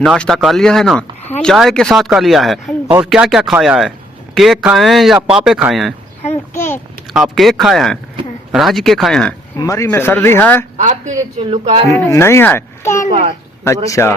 नाश्ता कर लिया है ना? हाँ। चाय के साथ कर लिया है। हाँ। और क्या क्या खाया है? केक खाए हैं या पापे खाए हैं? हम केक। आप केक खाए हैं? हाँ। राजी के खाए हैं? हाँ। मरी में सर्दी है? आपके लुकार नहीं है। अच्छा।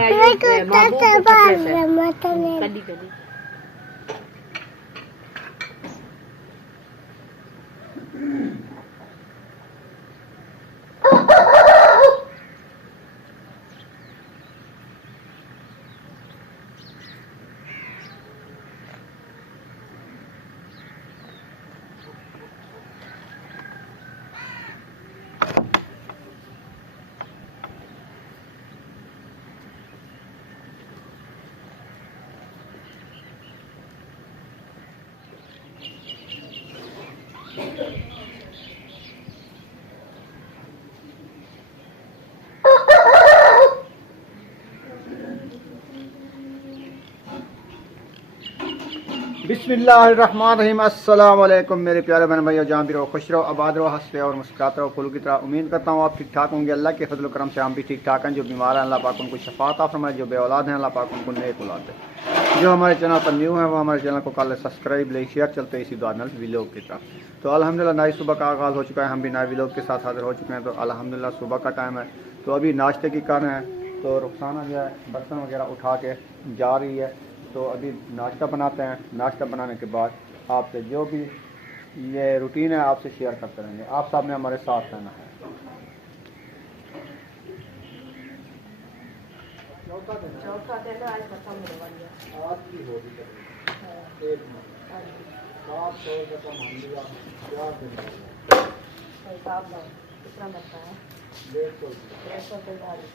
बिस्मिल्लाहिर्रहमानिर्रहीम। अस्सलाम वालेकुम मेरे प्यारे बहन भाइयों, जहाँ भी रहो खुश रहो, आबाद रहो, हंसते और मुस्कुराते रहो फूलों की तरह। उम्मीद करता हूँ आप ठीक ठाक होंगे। अल्लाह के फजल करम से हम भी ठीक ठाक हैं। जो बीमार हैं अल्लाह पाक उनको शफात फरमाए, जो बे औलाद हैं अल्लाह पाक उनको नेक औलाद दे। जो हमारे चैनल पर न्यू है वो हमारे चैनल को कर सब्सक्राइब ले शेयर चलते इसी दुआ नल व्लॉग की तरफ। तो अल्हम्दुलिल्लाह नई सुबह का आगाज़ हो चुका है, हम भी नए व्लॉग के साथ हाजिर हो चुके हैं। तो अल्हम्दुलिल्लाह सुबह का टाइम है, तो अभी नाश्ते की कर रहे हैं। तो रुखसाना जो है बर्तन वगैरह उठा के जा रही है। तो अभी नाश्ता बनाते हैं। नाश्ता बनाने के बाद आपसे जो भी ये रूटीन है आपसे शेयर करते रहेंगे। आप सब ने हमारे साथ रहना है। चौथा दिन आज खत्म होने वाली है। आज की होगी एक मिनट 700 का मान लिया, क्या दिन हिसाब लो कितना लगता है? 150 तैयारी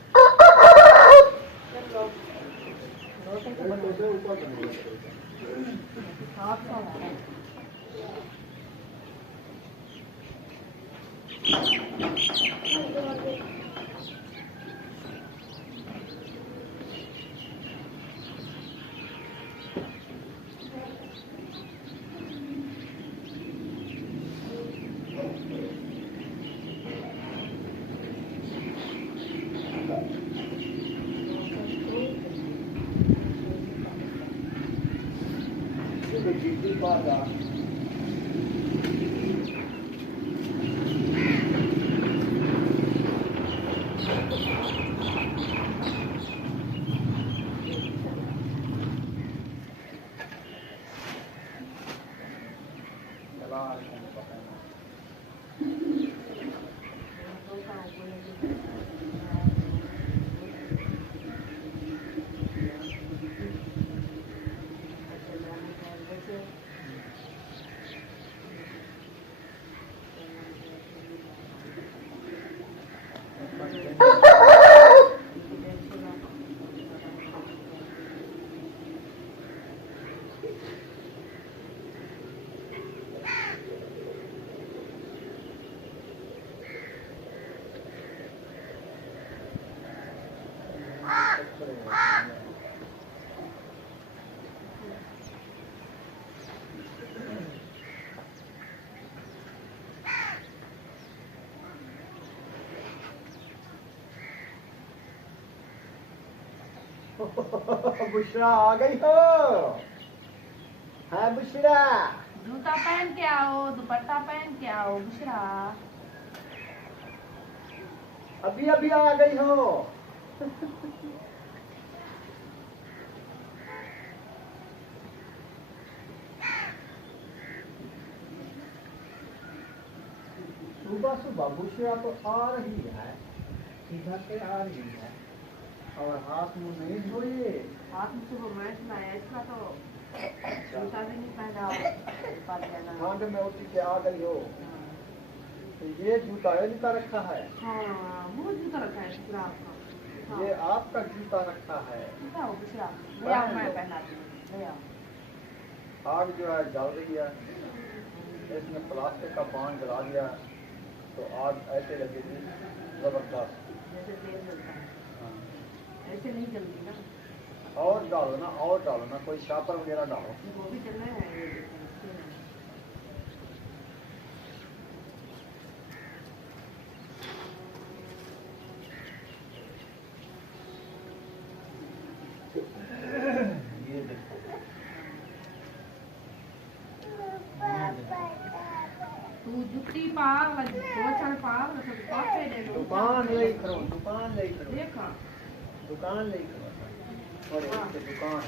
ऊपर बुशरा आ गई हो है बुशरा। जूता पहन के आओ, दुपट्टा पहन के आओ बुशरा। अभी अभी आ गई हो। सुबह सुबह बुशरा तो आ रही है, सीधा से आ रही है और हाथ मुंह नहीं धोए। हाथ में सुबह मैच में आया इसका तो जूता भी नहीं पहना। ठंड में उठ के आ गई हो। तो ये जूता रखा है। हाँ वो जूता रखा है बुशरा आपका। ये आपका जूता रखा है। क्या हो बुशरा? ले आओ मैं पहनाती हूँ, ले आओ। आग जो है जल रही है, इसमें प्लास्टिक का पान जला दिया तो आग ऐसे लगेगी जबरदस्त। जैसे तेल जलता है हाँ। ऐसे नहीं जलती ना। और डालो ना, और डालो ना, कोई शापर वगैरह डालो। वो भी चलना है ये। दुकान ले करो, दुकान ले करो, देखा दुकान ले करो। और ये दुकान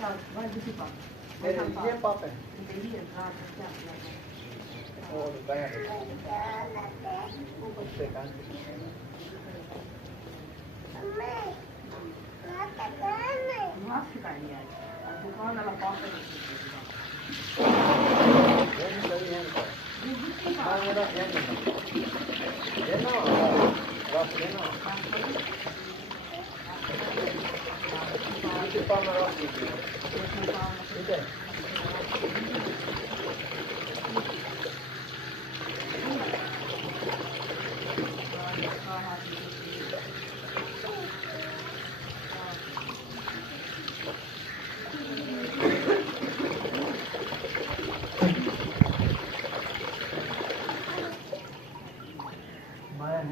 चल भाई किसी पा मेरे ये पाप है देखिए रात में क्या किया और गया उससे कान मास्क पहनी है दुकान वाला पाप है ये सही है ये किसी पा हां मेरा ये ना रख लेना ये पाप में रख दीजिए ठीक है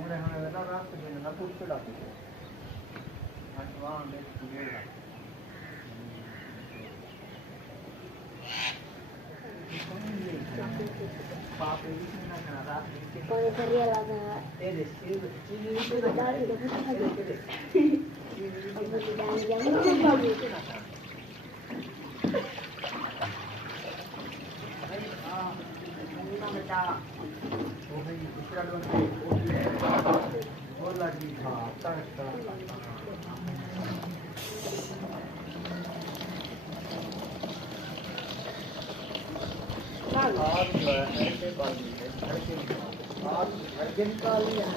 मैं हमें ना रात में ना पूछ के डालते हैं वहाँ में सुनेगा पाप ये भी ना करना रात में Poi sería la de तेरे सिर चीनी पे Dale, le puse a तेरे hacer. तेरे Ya mucho papi. una metà वो भाई दूसरा लोग वो लगी था तड़का आज जो है ऐसे बाजी है आज अर्जन का लिया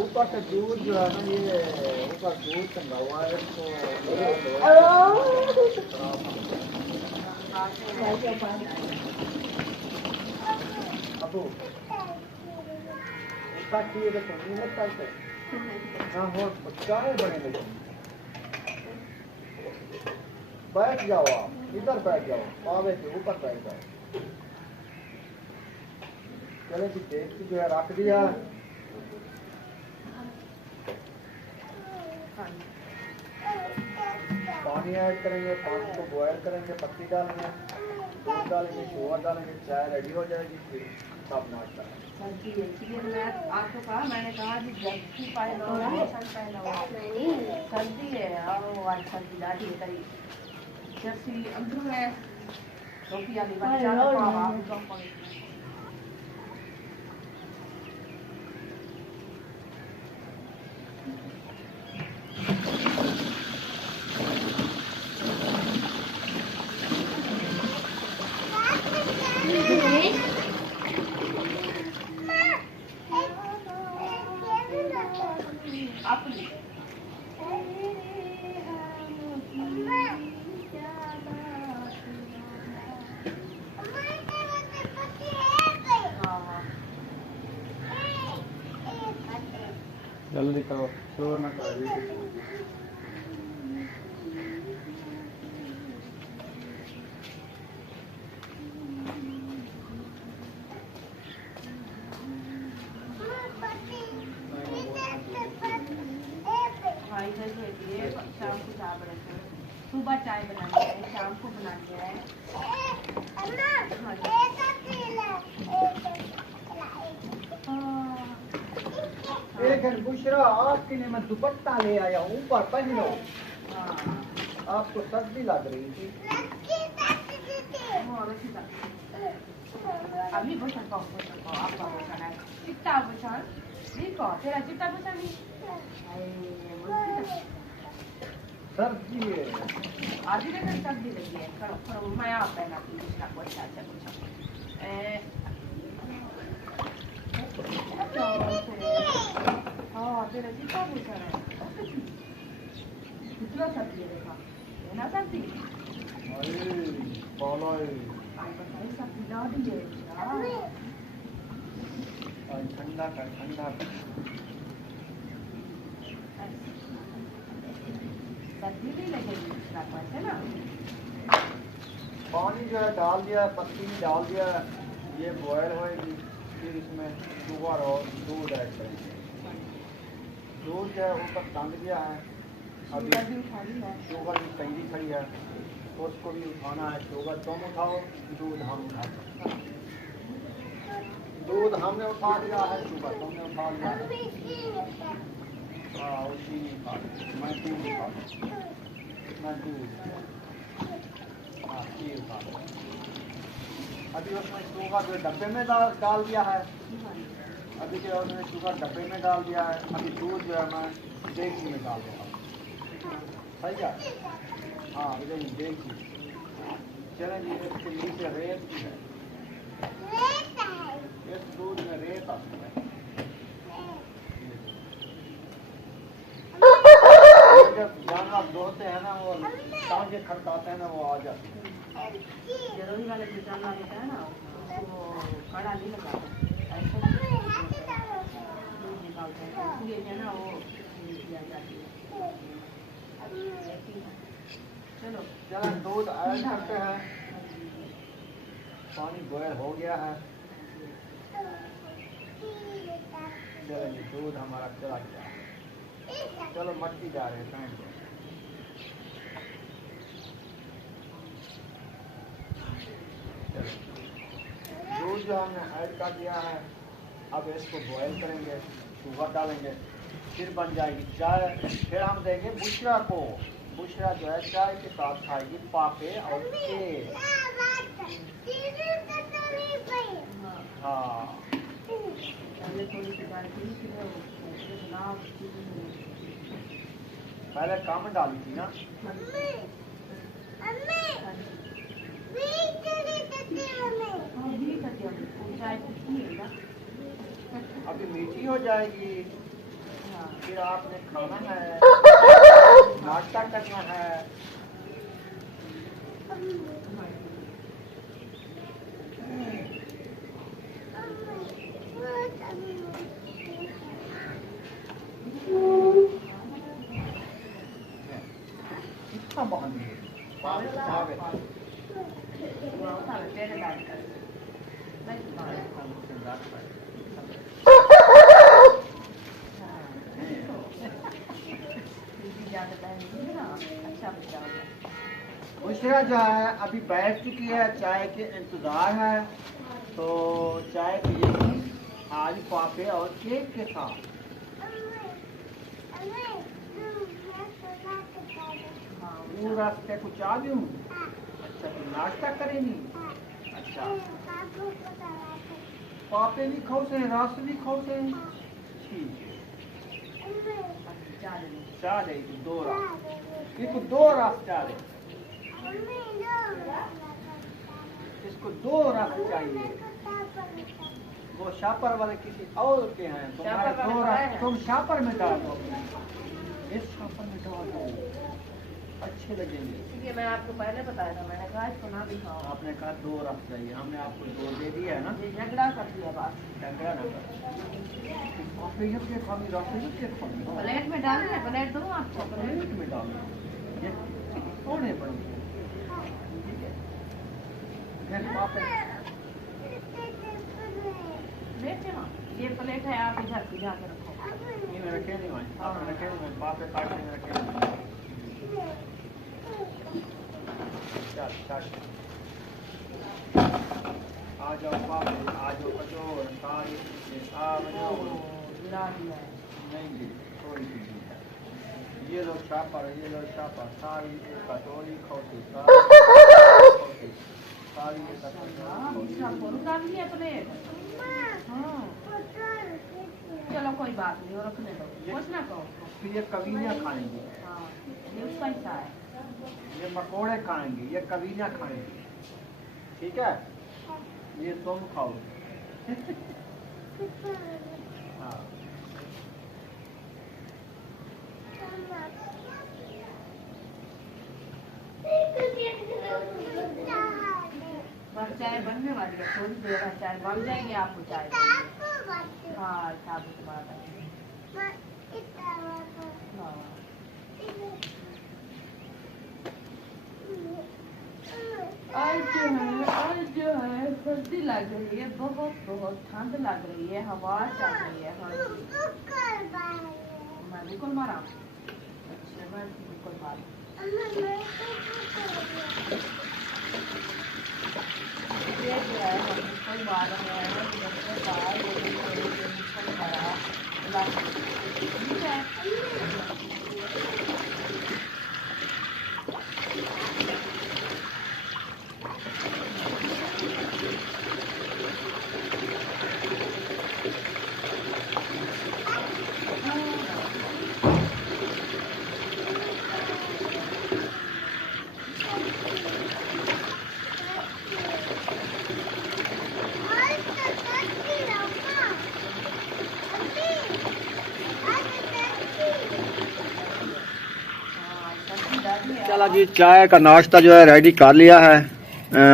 ऊपर से दूध जो है ना ये ऊपर दूध टंगा हुआ है इसको अबू इसका की ये तो नहीं लगता है ना हो चाय बने लेकिन बैठ जाओ आप इधर बैठ जाओ पावे के ऊपर बैठ जाओ चले कि टेस्ट जो है रख दिया पानी ऐड करेंगे पानी को बॉयल करेंगे पत्ती डालेंगे दूध डालेंगे शुगर डालेंगे चाय रेडी हो जाएगी फिर सब नाश्ता सर्दी है इसलिए मैं आपको कहा मैंने कहा कि जर्सी पहनो लोशन पहनो सर्दी है और वो आज सर्दी लाठी है करी जर्सी अंदर है टोपी वाली बच्चा तो पावा अपनी जल्दी करो शोर ना करो भाई जैसे ये शाम को चाय बनाते हैं सुबह चाय बनानी है शाम को बनानी है लेकिन बुशरा आपके लिए मैं दुपट्टा ले आया हूँ ऊपर पहनो हाँ आपको सर्दी लग रही थी अभी बचन को आपका बचन है चिट्टा बचन देखो तेरा चिट्टा बचन नहीं सर्दी है आज ही देखो सर्दी लगी है करो करो मैं आप पहना थी दूसरा को अच्छा अच्छा कुछ हाँ तेरा चिट्टा बचन है कितना सर्दी है देखा है ना सर्दी अरे बोलो ठंडा कर ठंडा सर्दी नहीं लगेगी दूसरा को है ना पानी जो है डाल दिया पत्ती भी डाल दिया ये बॉयल होएगी फिर इसमें शुगर और दूध ऐड करेंगे दूध जो है ऊपर टांग दिया है अभी शुगर भी उठा ली है शुगर भी टंगी खड़ी है तो उसको भी उठाना है शुगर तुम उठाओ दूध हम उठाते दूध हमने उठा लिया है, शुगर तुमने उठा लिया है। हाँ उसी खा मैं दूध खा मैं दूध हाँ खीर खा। अभी उसमें शुगर जो डब्बे में डाल दिया है, अभी जो उसने शुगर डब्बे में डाल दिया है, अभी दूध जो है मैं देगी में डाल दूँगा। सही है। हाँ इधर देगी। चलें जी, इसके नीचे रेत भी है, इस दूध में रेत आती है। जब जानवर दोहते हैं ना, वो टांगे खड़काते हैं ना, वो आ जाते हैं। जरूरी वाले जो जानवर होता है ना, वो कड़ा नहीं लगाता, ऐसे दूध निकालते हैं, इसलिए जो है ना वो किया जाती है। चलो चलो दूध ऐड करते हैं। पानी बॉयल हो गया है। चलो जी दूध हमारा चला गया। चलो मट्टी जा रहे हैं फ्रेंड। दूध जो हमने ऐड कर दिया है, अब इसको बॉयल करेंगे, शुगर डालेंगे, फिर बन जाएगी चाय। फिर हम देंगे बुशरा को। बुशरा जो है चाय के साथ खाएगी पापे और केक। हाँ पहले थोड़ी सी डाल दी, फिर नाम पहले कम डाली थी ना। चाय कुछ नहीं है ना। अभी मीठी हो जाएगी, फिर आपने खाना है, नाश्ता करना है। कितना बहुत बुशरा जो है अभी बैठ चुकी है, चाय के इंतजार है, तो चाय पिएगी आज पापे और केक के साथ। वो रास्ते को चाह दूँ। अच्छा तो नाश्ता करेंगी। अच्छा पापे भी खाओ से, रस भी खाओ से। ठीक है चाह देगी, दो रस, इसको दो रस चाह दे, इसको दो रस चाहिए। वो शापर वाले किसी और के हैं, तुम्हारे दो रस तुम शापर में डाल दो, इस शापर में डाल दो, अच्छे लगेंगे। इसलिए मैं आपको पहले बताया था, मैंने कहा इसको ना भी खाओ। आपने कहा दो रस चाहिए, हमने आपको दो दे दिया है ना। ये झगड़ा कर दिया बात। झगड़ा ना कर। प्लेट में डालना है, प्लेट दूँ आपको? प्लेट में डालो, ये सोने पर प्लेट है, ये प्लेट है, आप इधर भिजा के रखो। ये मैं रखे नहीं भाई, आप रखे नहीं, मैं बाप पे काट के रखे नहीं। चल चल आ जाओ पापे, आ जाओ कचौड़ सारी आ जाओ। गिरा दिया है। नहीं गिरी, थोड़ी सी गिरी है। ये लो शापर, ये लो शापर, सारी कटोरी खोती, सारी ये कटोरी डाल दिया प्लेट। हाँ चलो कोई बात नहीं, वो रखने दो, कुछ ना कहो। फिर ये कवीना खाएंगे। हाँ ये उसका हिस्सा है। ये पकोड़े खाएंगे, ये कवीना खाएंगे, ठीक है? ये तुम खाओ। हाँ बस चाय बनने वाली है, थोड़ी देर है, चाय बन जाएगी, आपको चाय। हाँ साबुत बात है। हाँ आज जो है सर्दी लग रही है, बहुत बहुत ठंड लग रही है, हवा चल रही है। हाँ मैं बिल्कुल मारा। अच्छा मैं बिल्कुल मारा। ये जो है कोई बात नहीं है। चला जी, चाय का नाश्ता जो है रेडी कर लिया है,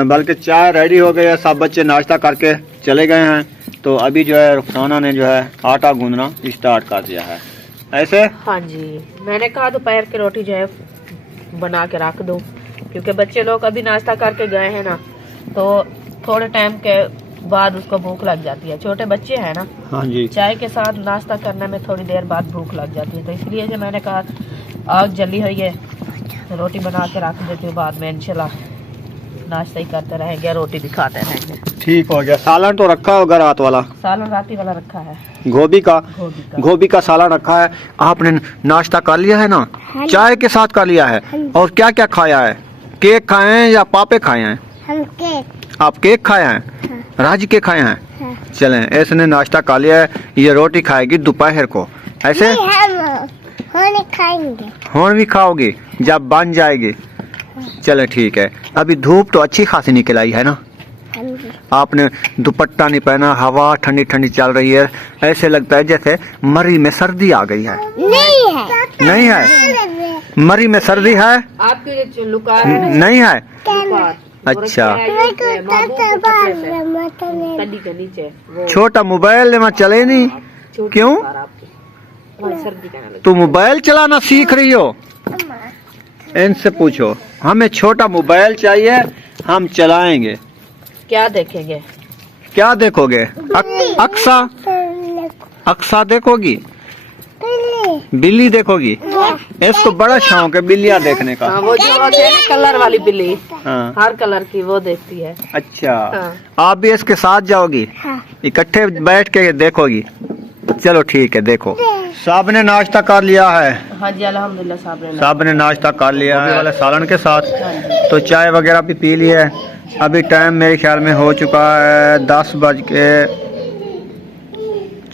बल्कि चाय रेडी हो गई है, सब बच्चे नाश्ता करके चले गए हैं। तो अभी जो है रुखसाना ने जो है आटा गूंदना स्टार्ट कर दिया है। ऐसे हाँ जी, मैंने कहा दोपहर की रोटी जो है बना के रख दो, क्योंकि बच्चे लोग अभी नाश्ता करके गए हैं ना, तो थोड़े टाइम के बाद उसको भूख लग जाती है। छोटे बच्चे हैं ना, हाँ जी, चाय के साथ नाश्ता करने में थोड़ी देर बाद भूख लग जाती है, तो इसलिए जो मैंने कहा आग जली हुई है, रोटी बना के रख देती हूँ, बाद में इंशाल्लाह नाश्ता ही करते रहेंगे, रोटी भी खाते रहेंगे। ठीक हो गया। सालन तो रखा होगा रात वाला, सालन राती वाला रखा है, गोभी का गोभी का सालन रखा है। आपने नाश्ता कर लिया है ना, चाय के साथ कर लिया है। और क्या क्या खाया है? केक खाए हैं या पापे खाए हैं? हम केक। आप केक खाए हैं? राज के खाए हैं? चलें, ऐसे ने नाश्ता कर लिया है। ये रोटी खाएगी दोपहर को। ऐसे हम खाएंगे, होन भी खाओगी जब बन जाएगी। चले ठीक है। अभी धूप तो अच्छी खासी निकल आई है ना, आपने दुपट्टा नहीं पहना, हवा ठंडी ठंडी चल रही है, ऐसे लगता है जैसे मरी में सर्दी आ गई है। नहीं है मरी में सर्दी है, आपके जो लुकार है ना, नहीं है। लुकार, अच्छा, कड़ी के नीचे वो छोटा मोबाइल में चले नहीं, छोटी क्यों? लुकार आपकी, वही सर्दी कहने लगी। तू मोबाइल चलाना सीख रही हो? इनसे पूछो, हमें छोटा मोबाइल चाहिए, हम चलाएंगे। क्या देखेंगे? क्या देखोगे? अक्सा अक्सा देखोगी? बिल्ली देखोगी? इसको बड़ा शौक है बिल्लियाँ देखने का। हाँ, वो जो होती है ना कलर वाली बिल्ली, हाँ, हर कलर की वो देखती है। अच्छा, हाँ। आप भी इसके साथ जाओगी? इकट्ठे बैठ के देखोगी? चलो ठीक है, देखो। साहब ने नाश्ता कर लिया है। हाँ जी, अल्हम्दुलिल्लाह साहब ने नाश्ता कर लिया है वाले सालन के साथ। तो चाय वगैरह भी पी ली है। अभी टाइम मेरे ख्याल में हो चुका है 10:40।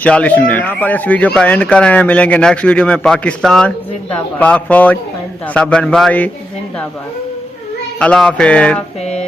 यहाँ पर इस वीडियो का एंड कर रहे हैं। मिलेंगे नेक्स्ट वीडियो में। पाकिस्तान जिंदाबाद, पाक फौज जिंदाबाद, सब बहन भाई, जिंदाबाद। अल्लाह हाफिज। हाफिज।